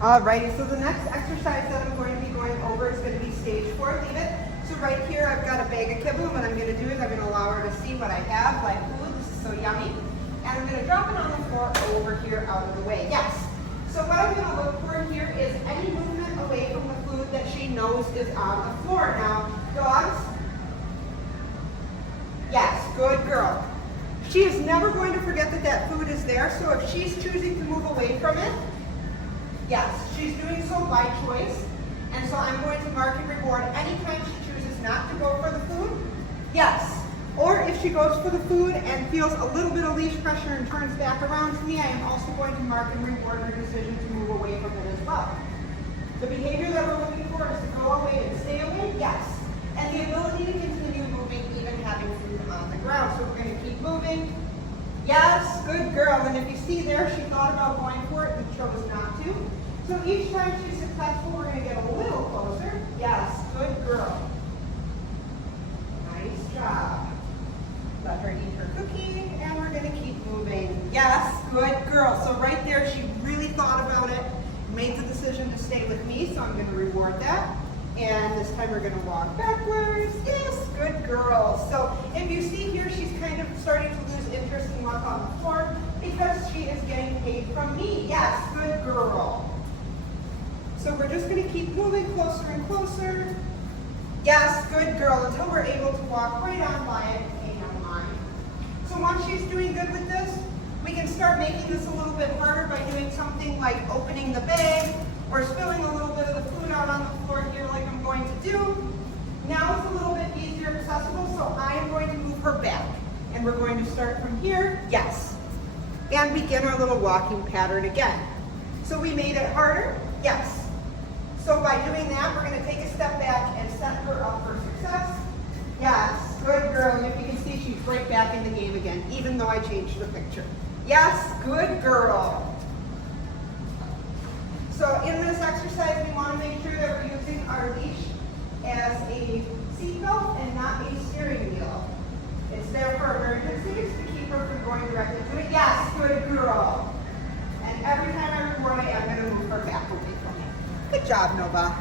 Alrighty, so the next exercise that I'm going to be going over is going to be stage 4, leave it. So right here I've got a bag of kibble, and what I'm going to do is I'm going to allow her to see what I have, like, ooh, this is so yummy. And I'm going to drop it on the floor over here out of the way. Yes. So what I'm going to look for here is any movement away from the food that she knows is on the floor. Now, dogs. Yes, good girl. She is never going to forget that that food is there, so if she's choosing to move away from it, yes, she's doing so by choice, and so I'm going to mark and reward anytime she chooses not to go for the food. Yes, or if she goes for the food and feels a little bit of leash pressure and turns back around to me, I am also going to mark and reward her decision to move away from it as well. The behavior that we're looking for is to go away and stay away, yes, and the ability to continue moving even having food on the ground. So we're going to keep moving. Yes, good girl. And if you see there, she thought about going for it and chose not to. So each time she's successful, we're going to get a little closer. Yes, good girl. Nice job. Let her eat her cookie, and we're going to keep moving. Yes, good girl. So right there, she really thought about it, made the decision to stay with me, so I'm going to reward that. And this time we're going to walk backwards. Yes, good girl. So if you see here, she's kind of starting to lose interest and walk on the floor because she is getting paid from me. Yes, good girl. So we're just going to keep moving closer and closer. Yes, good girl, until we're able to walk right on by it and on. So once she's doing good with this, we can start making this a little bit harder by doing something like opening the bag or spilling a little bit of the food out on the floor here like I'm going to do. Now it's a little bit easier accessible, so I am going to move her back. And we're going to start from here, yes. And begin our little walking pattern again. So we made it harder, yes. So by doing that, we're going to take a step back and set her up for success. Yes, good girl. And if you can see, she's right back in the game again, even though I changed the picture. Yes, good girl. So in this exercise, we want to make sure that we're using our leash as a seatbelt and not a steering wheel. It's there for emergencies to keep her from going directly to it. Yes, good girl. And every time I reward, I am going to move her back away from me. Good job, Nova.